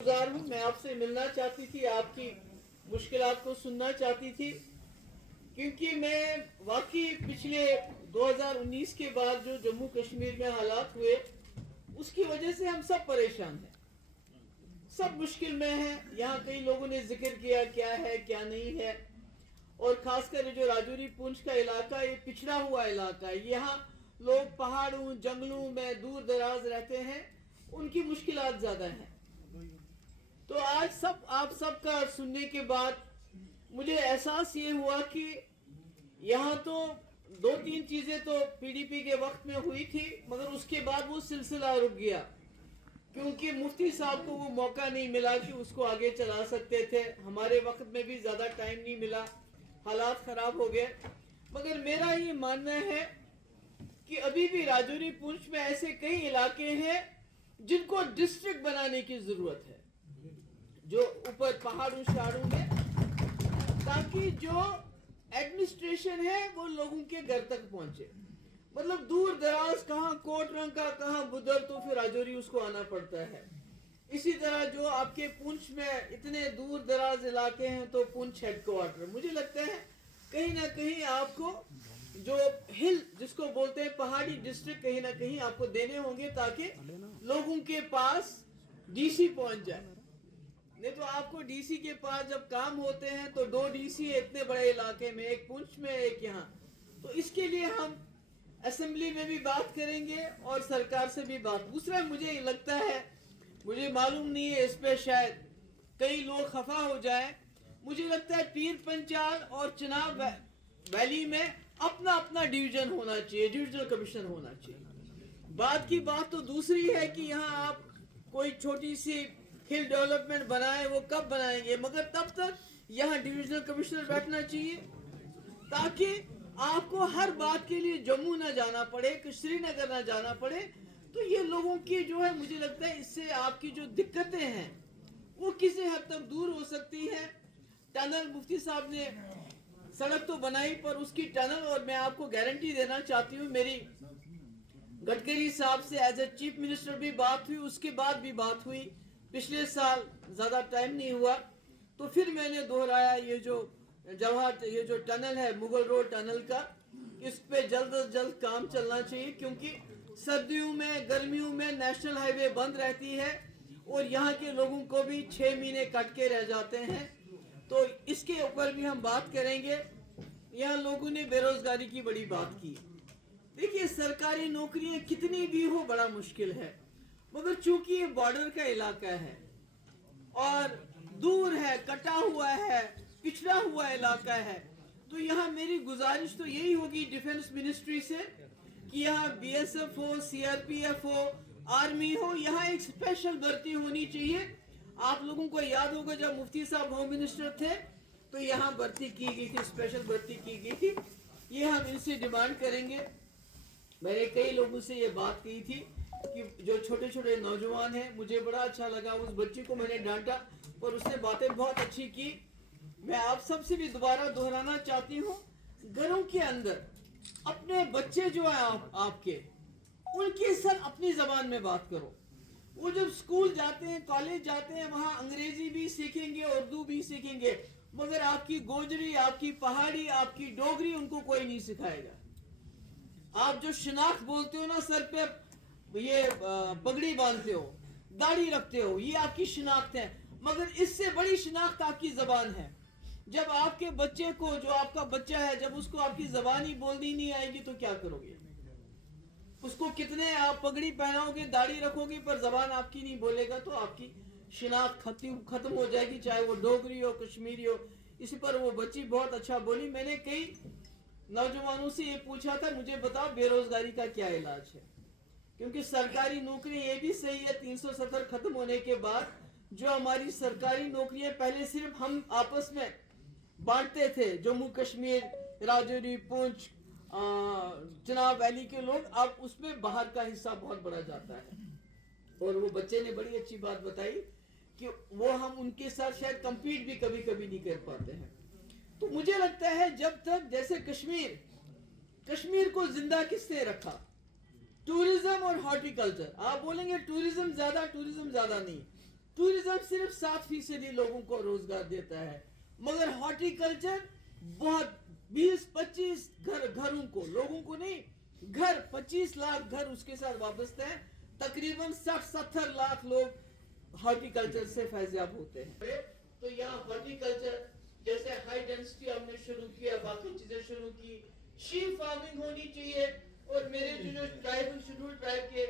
गुजार हूँ। मैं आपसे मिलना चाहती थी, आपकी मुश्किलात को सुनना चाहती थी, क्योंकि मैं वाकई पिछले 2019 के बाद जो जम्मू कश्मीर में हालात हुए उसकी वजह से हम सब परेशान हैं, सब मुश्किल में हैं। यहाँ कई लोगों ने जिक्र किया क्या है क्या नहीं है, और खासकर जो राजौरी पुंछ का इलाका ये पिछड़ा हुआ इलाका है। यहाँ लोग पहाड़ों जंगलों में दूर दराज रहते हैं, उनकी मुश्किलात ज्यादा हैं। तो आज आप सबका सुनने के बाद मुझे एहसास ये हुआ कि यहाँ तो दो तीन चीजें तो पीडीपी के वक्त में हुई थी, मगर उसके बाद वो सिलसिला रुक गया, क्योंकि मुफ्ती साहब को वो मौका नहीं मिला कि उसको आगे चला सकते थे। हमारे वक्त में भी ज्यादा टाइम नहीं मिला, हालात खराब हो गए। मगर मेरा ये मानना है कि अभी भी राजौरी पुंछ में ऐसे कई इलाके हैं जिनको डिस्ट्रिक्ट बनाने की जरूरत है, जो ऊपर पहाड़ों शहाड़ों में, ताकि जो एडमिनिस्ट्रेशन है वो लोगों के घर तक पहुंचे। मतलब दूर दराज कहाँ कोटरंका कहाँ बुदर, तो फिर राजौरी उसको आना पड़ता है। इसी तरह जो आपके पुंछ में इतने दूर दराज इलाके हैं तो पुंछ हेडक्वार्टर, मुझे लगता है कहीं ना कहीं आपको जो हिल जिसको बोलते हैं पहाड़ी डिस्ट्रिक्ट कहीं ना कहीं आपको देने होंगे, ताकि लोगों के पास डीसी पहुंच जाए। नहीं तो आपको डीसी के पास जब काम होते हैं तो दो डीसी इतने बड़े इलाके में, एक पुंछ में एक यहाँ। तो इसके लिए हम असेंबली में भी बात करेंगे और सरकार से भी बात। दूसरा मुझे लगता है, मुझे मालूम नहीं है, इस पे शायद कई लोग खफा हो जाए, मुझे लगता है पीर पंचाल और चिनाब वैली में अपना अपना डिवीजन होना चाहिए, डिविजनल कमीशन होना चाहिए। बात की बात तो दूसरी है कि यहाँ आप कोई छोटी सी हिल डेवलपमेंट बनाए, वो कब बनाएंगे, मगर तब तक यहाँ डिविजनल कमिश्नर बैठना चाहिए, ताकि आपको हर बात के लिए जम्मू ना जाना पड़े, कि श्रीनगर ना जाना पड़े। तो ये लोगों की जो है, मुझे लगता है इससे आपकी जो दिक्कतें हैं वो किसी हद तक दूर हो सकती है। टनल मुफ्ती साहब ने सड़क तो बनाई, पर उसकी टनल, और मैं आपको गारंटी देना चाहती हूँ, मेरी गडकरी साहब से एज ए चीफ मिनिस्टर भी बात हुई, उसके बाद भी बात हुई, पिछले साल ज्यादा टाइम नहीं हुआ, तो फिर मैंने दोहराया ये जो ये जो टनल है मुगल रोड टनल का, इस पे जल्द से जल्द काम चलना चाहिए, क्योंकि सर्दियों में गर्मियों में नेशनल हाईवे बंद रहती है और यहाँ के लोगों को भी 6 महीने कट के रह जाते हैं। तो इसके ऊपर भी हम बात करेंगे। यहाँ लोगों ने बेरोजगारी की बड़ी बात की। देखिए, सरकारी नौकरियां कितनी भी हो बड़ा मुश्किल है, मगर चूंकि ये बॉर्डर का इलाका है और दूर है, कटा हुआ है, पिछड़ा हुआ इलाका है, तो यहाँ मेरी गुजारिश तो यही होगी डिफेंस मिनिस्ट्री से कि यहाँ बीएसएफ हो, सीआरपीएफ हो, आर्मी हो, यहाँ एक स्पेशल भर्ती होनी चाहिए। आप लोगों को याद होगा जब मुफ्ती साहब होम मिनिस्टर थे तो यहाँ भर्ती की गई थी, स्पेशल भर्ती की गई थी। ये हम इनसे डिमांड करेंगे। मैंने कई लोगों से ये बात कही थी कि जो छोटे छोटे नौजवान हैं, मुझे बड़ा अच्छा लगा, उस बच्ची को मैंने डांटा पर उसने बातें बहुत अच्छी की। मैं आप सबसे भी दोबारा दोहराना चाहती हूँ, घरों के अंदर अपने बच्चे जो है आपके, उनके साथ अपनी जबान में बात करो। वो जब स्कूल जाते हैं, कॉलेज जाते हैं, वहां अंग्रेजी भी सीखेंगे, उर्दू भी सीखेंगे, मगर आपकी गोजरी, आपकी पहाड़ी, आपकी डोगरी उनको कोई नहीं सिखाएगा। आप जो शिनाख्त बोलते हो ना, सर पे ये पगड़ी बांधते हो, दाढ़ी रखते हो, ये आपकी शिनाख्त है, मगर इससे बड़ी शिनाख्त आपकी जबान है। जब आपके बच्चे को, जो आपका बच्चा है, जब उसको आपकी जबान ही बोलनी नहीं आएगी तो क्या करोगे? उसको कितने आप पगड़ी पहनाओगे, दाढ़ी रखोगे, पर जबान आपकी नहीं बोलेगा तो आपकी शिनाख्त खत्म हो जाएगी, चाहे वो डोगरी हो, कश्मीरी हो। इसी पर वो बच्ची बहुत अच्छा बोली। मैंने कई नौजवानों से ये पूछा था, मुझे बताओ बेरोजगारी का क्या इलाज है, क्योंकि सरकारी नौकरी ये भी सही है, 370 खत्म होने के बाद जो हमारी सरकारी नौकरियां पहले सिर्फ हम आपस में बांटते थे, जम्मू कश्मीर, राजौरी, पुंछ, चिनाब वैली के लोग, अब उसमें बाहर का हिस्सा बहुत बड़ा जाता है। और वो बच्चे ने बड़ी अच्छी बात बताई कि वो हम उनके साथ शायद कंपीट भी कभी कभी नहीं कर पाते हैं। तो मुझे लगता है जब तक, जैसे कश्मीर को जिंदा किसने रखा? टूरिज्म और हॉर्टिकल्चर। आप बोलेंगे टूरिज्म ज्यादा नहीं, टूरिज्म सिर्फ 7% लोगों को रोजगार देता है, मगर हॉर्टिकल्चर बहुत 20-25 घरों को, लोगों को नहीं, घर 25 लाख घर उसके साथ वाबस्ता है। तकरीबन 60-70 लाख लोग हॉर्टिकल्चर से फैज़याब होते हैं। तो यहाँ हॉर्टिकल्चर जैसे हाई डेंसिटी हमने शुरू किया, बाकी चीजें शुरू की, शीप फार्मिंग होनी चाहिए। और मेरे जो ट्राइबल शेड्यूल ट्राइब के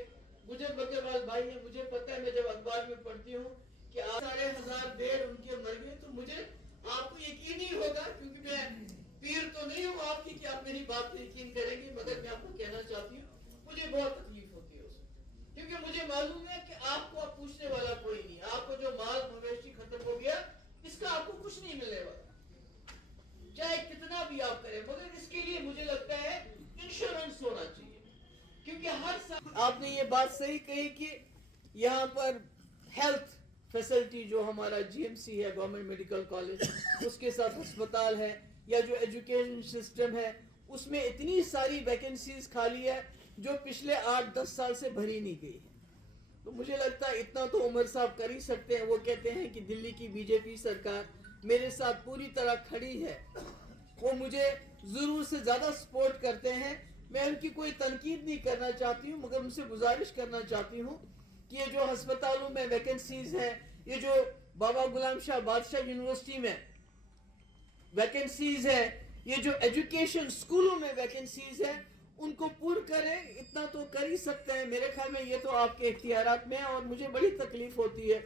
गुजर बकरवाल भाई हैं, मुझे पता है, मैं जब अखबार में पढ़ती हूँ कि 1500 भेड़ उनके मर गए, तो मुझे आपको यकीन नहीं होगा, क्योंकि मैं पीर तो नहीं हूँ आपकी कि आप मेरी बात पर यकीन करेंगे, मगर मैं आपको कहना चाहती हूँ मुझे बहुत तकलीफ होती है उसमें, क्योंकि मुझे मालूम है कि आपको अब पूछने वाला कोई नहीं, आपको जो माल मवेशी खत्म हो गया, इसका आपको कुछ नहीं मिलने वाला, चाहे कितना भी आप करें। मगर इसके लिए मुझे लगता है इंश्योरेंस होना चाहिए, क्योंकि हर साल आपने ये बात सही कही कि यहाँ पर हेल्थ फैसिलिटी जो हमारा जीएमसी है, गवर्नमेंट मेडिकल कॉलेज, उसके साथ अस्पताल है, या जो एजुकेशन सिस्टम है, उसमें इतनी सारी वैकेंसीज खाली है जो पिछले 8-10 साल से भरी नहीं गई है। तो मुझे लगता है इतना तो उमर साहब कर ही सकते हैं। वो कहते हैं कि दिल्ली की बीजेपी सरकार मेरे साथ पूरी तरह खड़ी है, वो मुझे जरूर से ज्यादा सपोर्ट करते हैं। मैं उनकी कोई तनकीद नहीं करना चाहती हूँ, मगर उनसे गुजारिश करना चाहती हूँ कि ये जो अस्पतालों में वैकेंसीज है, ये जो बाबा गुलाम शाह बादशाह यूनिवर्सिटी में वैकेंसीज है, ये जो एजुकेशन स्कूलों में वैकेंसीज है, उनको पूर्ण करें। इतना तो कर ही सकते हैं। मेरे ख्याल में ये तो आपके इख्तियारात में है। और मुझे बड़ी तकलीफ होती है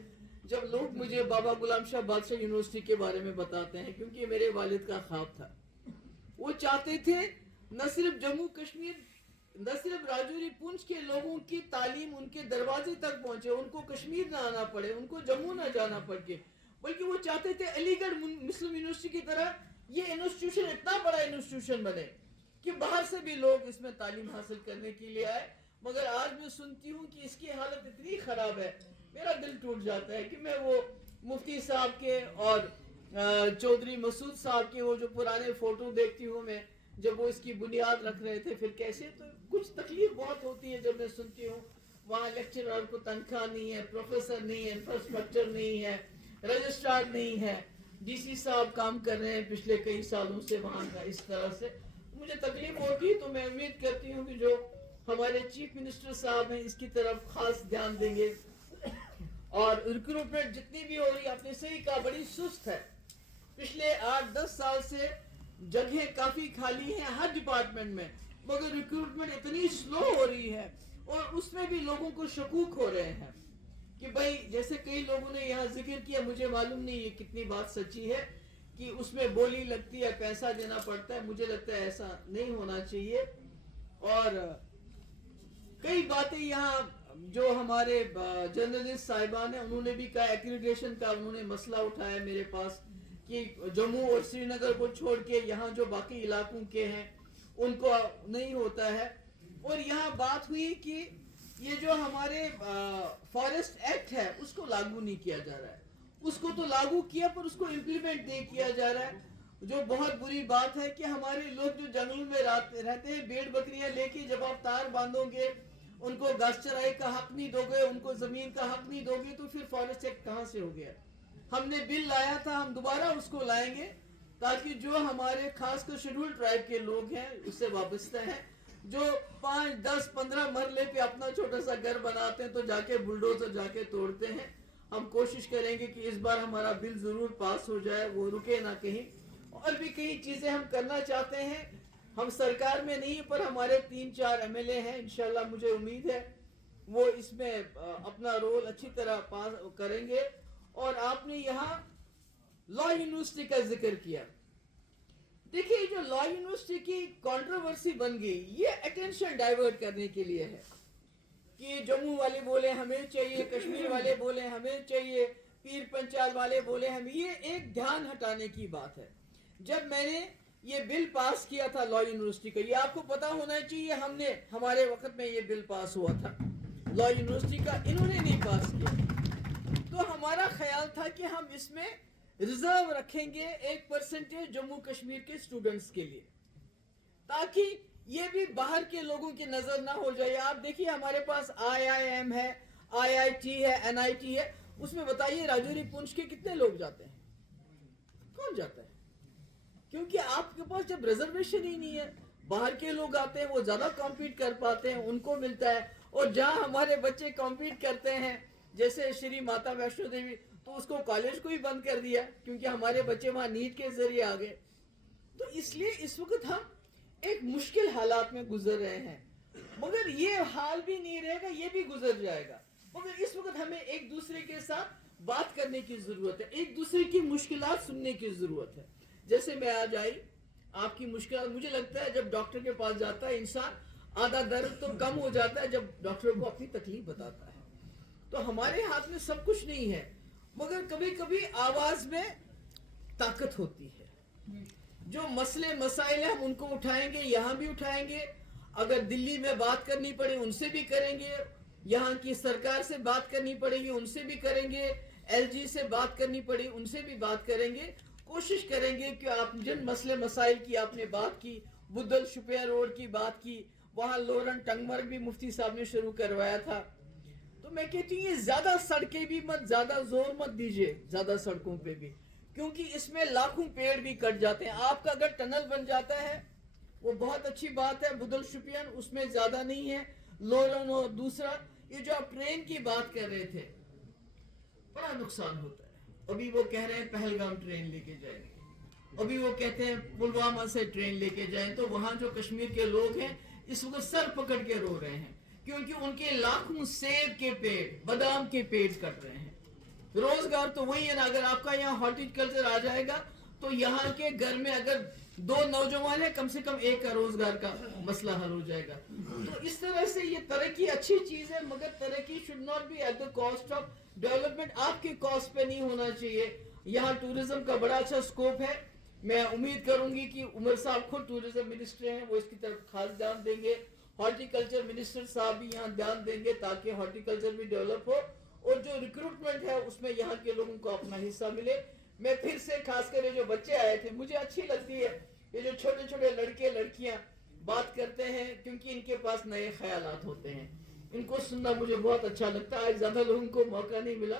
जब लोग मुझे बाबा गुलाम शाह बादशाह यूनिवर्सिटी के बारे में बताते हैं, क्योंकि मेरे वालिद का ख्वाब था। वो चाहते थे न सिर्फ जम्मू कश्मीर, न सिर्फ राजौरी पुंछ के लोगों की तालीम उनके दरवाजे तक पहुंचे, उनको कश्मीर ना आना पड़े, उनको जम्मू ना जाना पड़े, बल्कि वो चाहते थे अलीगढ़ मुस्लिम यूनिवर्सिटी की तरह ये इंस्टीट्यूशन इतना बड़ा इंस्टीट्यूशन बने कि बाहर से भी लोग इसमें तालीम हासिल करने के लिए आए। मगर आज मैं सुनती हूँ कि इसकी हालत इतनी खराब है, मेरा दिल टूट जाता है कि मैं वो मुफ्ती साहब के और चौधरी मसूद साहब के वो जो पुराने फोटो देखती हूँ मैं, जब वो इसकी बुनियाद रख रहे थे, फिर कैसे, तो कुछ तकलीफ बहुत होती है जब मैं सुनती हूँ वहाँ लेक्चरर को तनख्वाह नहीं है, प्रोफेसर नहीं है, इंफ्रास्ट्रक्चर नहीं है, रजिस्ट्रार नहीं है, डीसी साहब काम कर रहे हैं पिछले कई सालों से वहाँ का, इस तरह से मुझे तकलीफ होती है। तो मैं उम्मीद करती हूँ कि जो हमारे चीफ मिनिस्टर साहब हैं इसकी तरफ खास ध्यान देंगे। और रिक्रूटमेंट जितनी भी हो रही, आपने सही कहा, बड़ी सुस्त है। पिछले 8-10 साल से जगह काफी खाली है हर डिपार्टमेंट में, मगर रिक्रूटमेंट इतनी स्लो हो रही है, और उसमें भी लोगों को शकूक हो रहे हैं कि भाई, जैसे कई लोगों ने यहाँ जिक्र किया, मुझे मालूम नहीं ये कितनी बात सच्ची है, कि उसमें बोली लगती है, पैसा देना पड़ता है। मुझे लगता है ऐसा नहीं होना चाहिए। और कई बातें यहाँ जो हमारे जर्नलिस्ट साहिबान हैं, उन्होंने भी कहा, एक्रीडिटेशन का उन्होंने मसला उठाया मेरे पास कि जम्मू और श्रीनगर को छोड़ के यहाँ जो बाकी इलाकों के हैं उनको नहीं होता है। और यहाँ बात हुई कि ये जो हमारे फॉरेस्ट एक्ट है उसको लागू नहीं किया जा रहा है। उसको तो लागू किया पर उसको इम्प्लीमेंट नहीं किया जा रहा है, जो बहुत बुरी बात है कि हमारे लोग जो जंगलों में रहते हैं, भेड़ बकरियां लेके जब आप तार बांधोगे, उनको घास चराई का हक नहीं दोगे, उनको जमीन का हक नहीं दोगे, तो फिर फॉरेस्ट एक्ट कहाँ से हो गया। हमने बिल लाया था, हम दोबारा उसको लाएंगे ताकि जो हमारे खासकर शेड्यूल ट्राइब के लोग हैं उससे वाबस्ता हैं, जो 5, 10, 15 मरले पे अपना छोटा सा घर बनाते हैं तो जाके बुलडोजर जाके तोड़ते हैं। हम कोशिश करेंगे कि इस बार हमारा बिल जरूर पास हो जाए, वो रुके ना कहीं। और भी कई चीजें हम करना चाहते हैं, हम सरकार में नहीं पर हमारे 3-4 एमएलए हैं, इंशाल्लाह मुझे उम्मीद है वो इसमें अपना रोल अच्छी तरह पास करेंगे। और आपने यहाँ लॉ यूनिवर्सिटी का जिक्र किया। देखिए, जो लॉ यूनिवर्सिटी की कंट्रोवर्सी बन गई, ये अटेंशन डाइवर्ट करने के लिए है कि जम्मू वाले बोले हमें चाहिए, कश्मीर वाले बोले हमें चाहिए, पीर पंचाल वाले बोले हमें, ये एक ध्यान हटाने की बात है। जब मैंने ये बिल पास किया था लॉ यूनिवर्सिटी का, ये आपको पता होना चाहिए, हमने हमारे वक्त में ये बिल पास हुआ था लॉ यूनिवर्सिटी का, इन्होंने नहीं पास किया। तो हमारा ख्याल था कि हम इसमें रिजर्व रखेंगे 1% जम्मू कश्मीर के स्टूडेंट्स के लिए, ताकि ये भी बाहर के लोगों की नजर ना हो जाए। आप देखिए, हमारे पास IIM है, IIT है, NIT है, اس میں بتائیے راجوری پونچھ کے کتنے لوگ جاتے ہیں؟ کون جاتا ہے؟ کیونکہ آپ کے پاس جب ریزرویشن ہی نہیں ہے، باہر کے لوگ آتے ہیں، وہ زیادہ کمپیٹ کر پاتے ہیں، ان کو ملتا ہے. اور جہاں ہمارے بچے کمپیٹ کرتے ہیں جیسے شری ماتا ویشنو دیوی، تو اس کو کالج کو ہی بند کر دیا کیونکہ ہمارے بچے وہاں نیٹ کے ذریعے آ گئے. تو اس لیے اس وقت ہم ایک مشکل حالات میں گزر رہے ہیں، مگر یہ حال بھی نہیں رہے گا، یہ بھی گزر جائے گا. مگر اس وقت ہمیں ایک دوسرے کے ساتھ بات کرنے کی ضرورت ہے، ایک دوسرے کی مشکلات سننے کی ضرورت ہے. جیسے میں آج آئی آپ کی مشکلات، مجھے لگتا ہے جب ڈاکٹر کے پاس جاتا ہے انسان، آدھا درد تو کم ہو جاتا ہے جب ڈاکٹر کو اپنی تکلیف بتاتا ہے. تو ہمارے ہاتھ میں سب کچھ نہیں ہے، مگر کبھی کبھی آواز میں طاقت ہوتی ہے. جو مسئلے مسائل ہیں ہم ان کو اٹھائیں گے، یہاں بھی اٹھائیں گے. اگر دلی میں بات کرنی پڑے ان سے بھی کریں گے، یہاں کی سرکار سے بات کرنی پڑے گی ان سے بھی کریں گے، ایل جی سے بات کرنی پڑی ان سے بھی بات کریں گے. کوشش کریں گے کہ آپ جن مسئلے مسائل کی آپ نے بات کی، بدل شپیا روڈ کی بات کی، وہاں لورن ٹنگمرگ بھی مفتی صاحب نے شروع کروایا تھا. تو میں کہتی ہوں یہ زیادہ سڑکیں بھی مت، زیادہ زور مت دیجئے زیادہ سڑکوں پہ بھی، کیونکہ اس میں لاکھوں پیڑ بھی کٹ جاتے ہیں. آپ کا اگر ٹنل بن جاتا ہے وہ بہت اچھی بات ہے، بدل شپین اس میں زیادہ نہیں ہے، لورن اور دوسرا یہ جو آپ ٹرین کی بات کر رہے تھے بڑا نقصان ہوتا ہے. ابھی وہ کہہ رہے ہیں پہلگام ٹرین لے کے جائیں گے، ابھی وہ کہتے ہیں پلوامہ سے ٹرین لے کے جائیں. تو وہاں جو کشمیر کے لوگ ہیں اس وقت سر پکڑ کے رو رہے ہیں کیونکہ ان کے لاکھوں سیب کے پیڑ، بادام کے پیڑ کٹ رہے ہیں. روزگار تو وہی ہے نا، اگر آپ کا یہاں ہارٹیکلچر آ جائے گا تو یہاں کے گھر میں اگر 2 نوجوان ہیں کم سے کم ایک کا روزگار کا مسئلہ حل ہو جائے گا. تو اس طرح سے یہ ترقی اچھی چیز ہے، مگر ترقی should not be at the cost of development. آپ کے کاسٹ پہ نہیں ہونا چاہیے. یہاں ٹورزم کا بڑا اچھا سکوپ ہے. میں امید کروں گی کہ عمر صاحب خود ٹورزم منسٹر ہیں، وہ اس کی طرف خاص دھیان دیں گے. ہارٹیکلچر منسٹر صاحب بھی یہاں دھیان دیں گے تاکہ ہارٹیکلچر بھی ڈیولپ ہو اور جو ریکروٹمنٹ ہے اس میں یہاں کے لوگوں کو اپنا حصہ ملے. میں پھر سے خاص کر جو بچے آئے تھے مجھے اچھی لگتی ہے یہ جو چھوٹے چھوٹے لڑکے لڑکیاں بات کرتے ہیں کیونکہ ان کے پاس نئے خیالات ہوتے ہیں. ان کو سننا مجھے بہت اچھا لگتا ہے. آج زیادہ لوگوں کو موقع نہیں ملا.